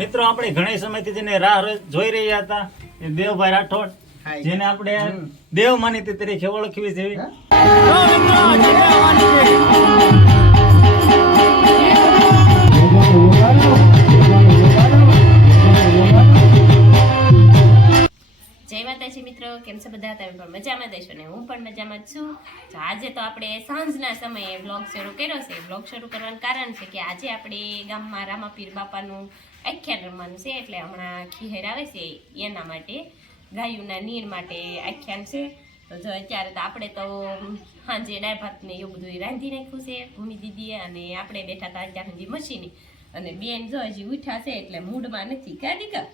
મિત્રો આપણે ઘણા સમયથી જેને રાહ જોઈ રહ્યા હતા એ દેવભાઈ રાઠોડ, જેને આપણે દેવ માનીતી તરીકે ઓળખવી છે. જય માતાજી મિત્રો, કેમ છો બધા? તમે પણ મજામાં દેશો ને હું પણ મજામાં જ છું. તો આજે તો આપણે સાંજના સમયે બ્લોગ શરૂ કર્યો છે. બ્લોગ શરૂ કરવાનું કારણ છે કે આજે આપણે ગામમાં રામાપીર બાપાનું આખ્યાન રમવાનું છે, એટલે હમણાં ખીહેર આવે છે એના માટે, ગાયોના નીર માટે આખ્યાન છે. તો જો અત્યારે તો આપણે તો સાંજે દાળ ભાત ને એવું બધું રાંધી નાખ્યું છે ભૂમિ દીદીએ, અને આપણે બેઠા હતા અત્યાર સુધી મશીની, અને બેન જો હજી ઉઠ્યા છે એટલે મૂડમાં નથી. કાઢી કા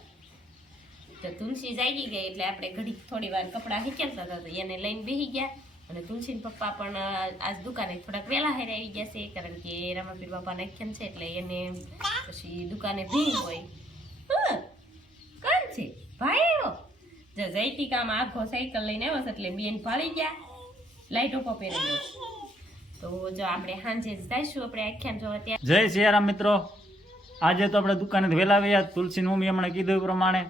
તો તુલસી જાગી ગઈ એટલે આપણે ઘડી થોડી વાર કપડાં હિંચલતા હતા, તો એને લઈને બેસી ગયા. અને તુલસી પપ્પા પણ આજ દુકાને થોડાક વહેલા હારે આવી ગયા છે, કારણ કે રામાપીર બાપાના આખ્યાન છે એટલે એને પછી દુકાને ભીડ હોય. કોણ છે ભાઈ? જો જયતી કામ આખો સાયકલ લઈને આવ્યો છે એટલે બેન ભાળી ગયા, લાઈટો પપેરી ગયો. તો જો આપણે સાંજે જ જઈશું આપણે આખ્યાન જોવા. ત્યાં જય સિયારામ મિત્રો, આજે તો આપણે દુકાને વહેલા આવ્યા. તુલસી મમ્મી હમણાં કીધું એ પ્રમાણે,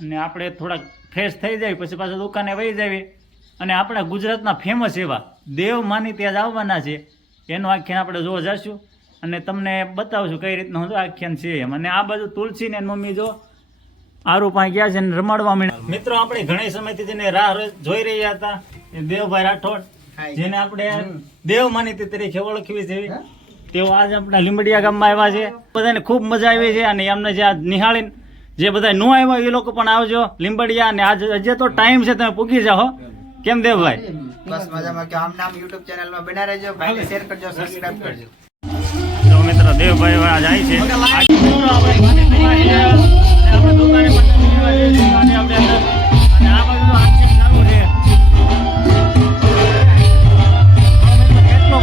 અને આપણે થોડાક ફ્રેશ થઈ જાય પછી પાછા દુકાને વહી જાવી. અને આપણા ગુજરાતના ફેમસ એવા દેવ માની ત્યાં જ આવવાના છે, એનું આખ્યાન આપણે જોવા જઈશું અને તમને બતાવશું કઈ રીતનું આખ્યાન છે એમ. અને આ બાજુ તુલસી ને મમ્મી જો આરું પાસે ગયા છે ને રમાડવા માંડ્યા. મિત્રો આપણે ઘણા સમયથી જેને રાહ જોઈ રહ્યા હતા એ દેવભાઈ રાઠોડ, જેને આપણે દેવ માનીતી તરીકે ઓળખવી છે, તેઓ આજે આપણા લીંબડિયા ગામમાં આવ્યા છે. બધાને ખૂબ મજા આવી છે, અને એમને જે આ નિહાળીને જે બધા નો આવ્યા એ લોકો પણ આવજો લીંબડિયા. અને આજે હજી તો ટાઈમ છે, તમે પૂકી જાઓ. કેમ દેવભાઈ? બસ મજામાં. કે આમ નામ YouTube ચેનલમાં બના રહેજો, ભાઈને શેર કરજો, સબસ્ક્રાઇબ કરજો. તો મિત્રો દેવભાઈ જાય છે. આપણે દુકાને પણ આપણે અંદર, અને આ બાજુ તો આખી સારું છે. કેટલો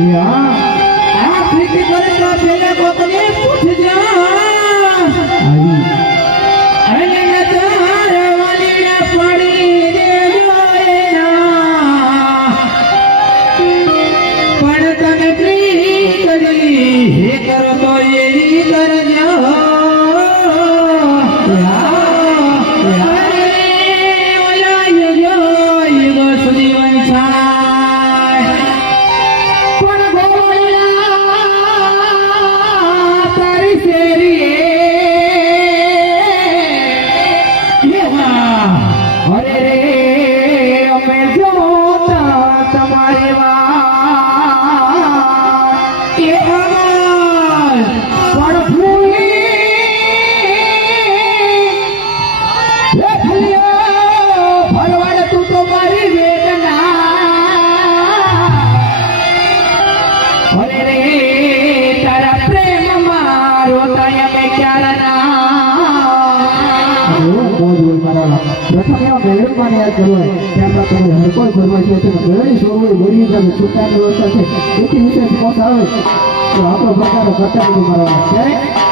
આ પ્રીતિ કરે તો પેલે કોકને પૂછજો અને નચાર વાલીડા પડી દેજો એના પણ તમે પ્રીત કરી હે કરો તો એવી કરજો પ્રથમ એવા મેળવવાને યાદ કરવાય કે આપણા તમે હર કોઈ ફરવા છે તેમાં ઘણી સોરવી બોલી જાય છૂટાની વ્યવસ્થા છે એથી વિશેષ મોસ આવે તો આપણો પ્રકારનો કટાવી મારવાનો ત્યારે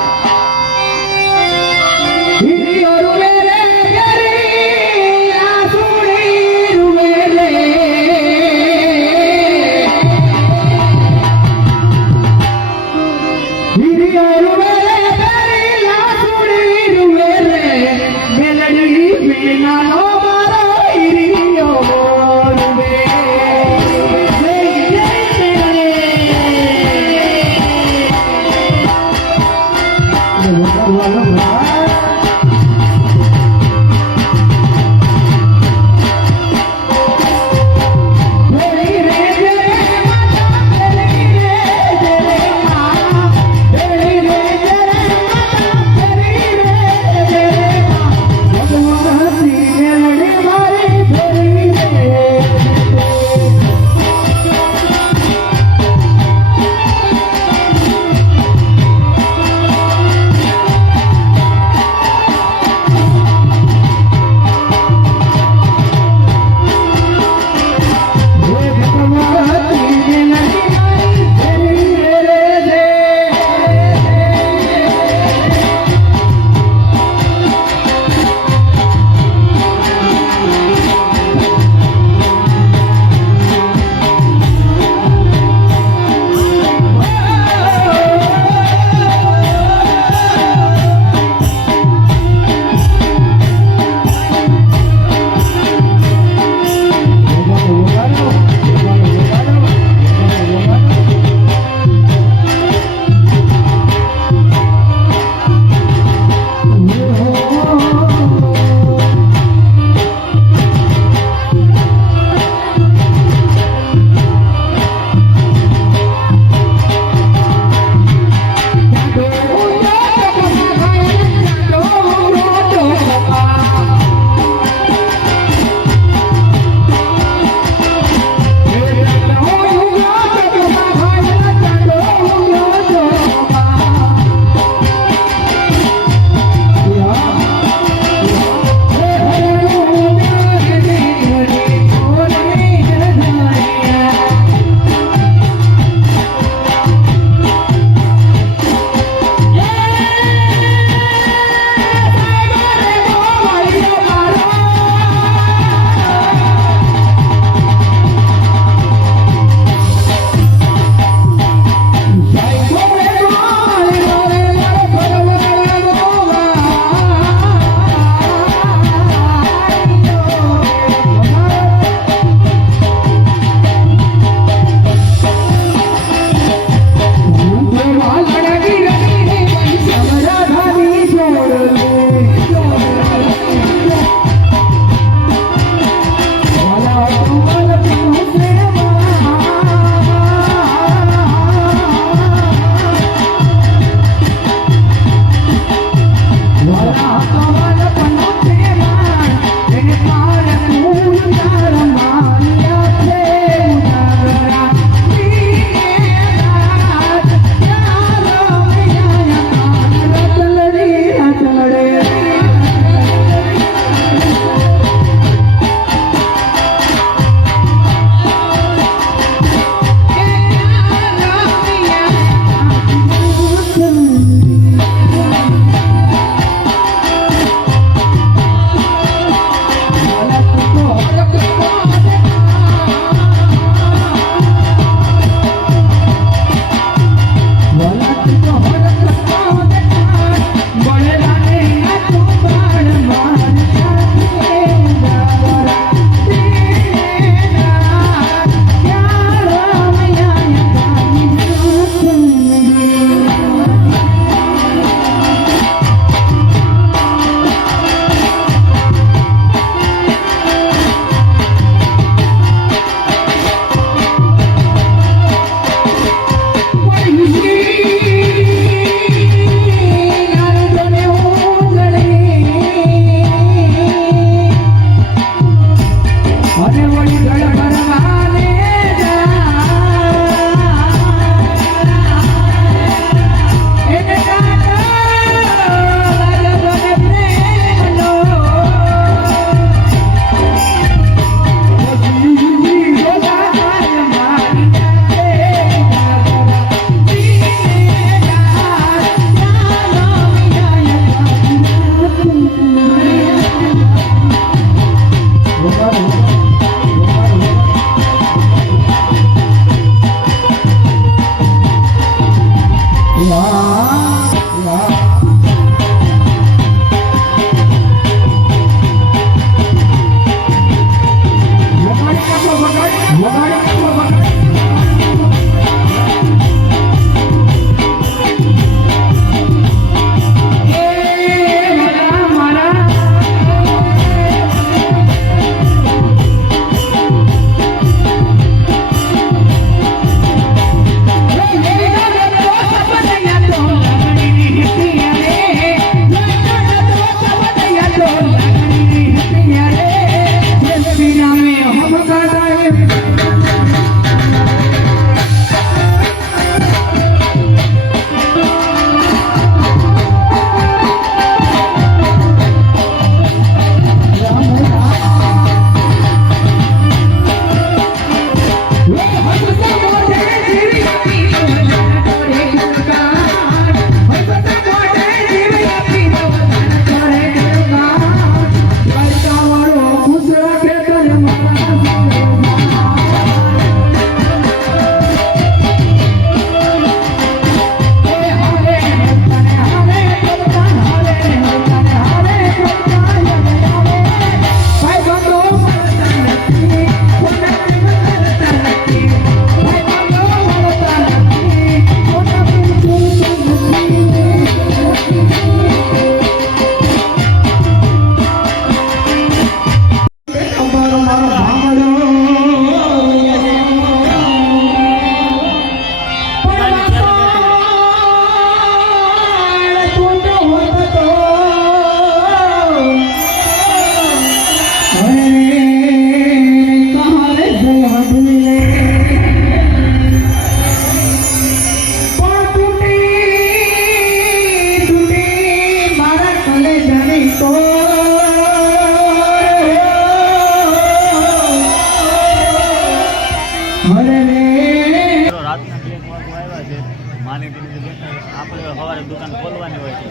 રાતના 2 વાગવા આવ્યા છે માનીતીની જે બેઠા છે. આપણે સવારે દુકાન ખોલવાની હોય છે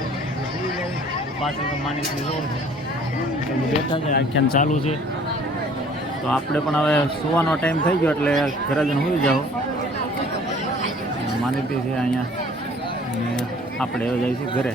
પાછળ તો માનીતી રોડ છે એટલે બેઠા છે આખ્યાન ચાલુ છે. તો આપણે પણ હવે સુવાનો ટાઈમ થઈ ગયો એટલે ઘરે જઈને સુઈ જાઓ. માનીતી છે અહીંયા અને આપણે હવે જઈશું ઘરે.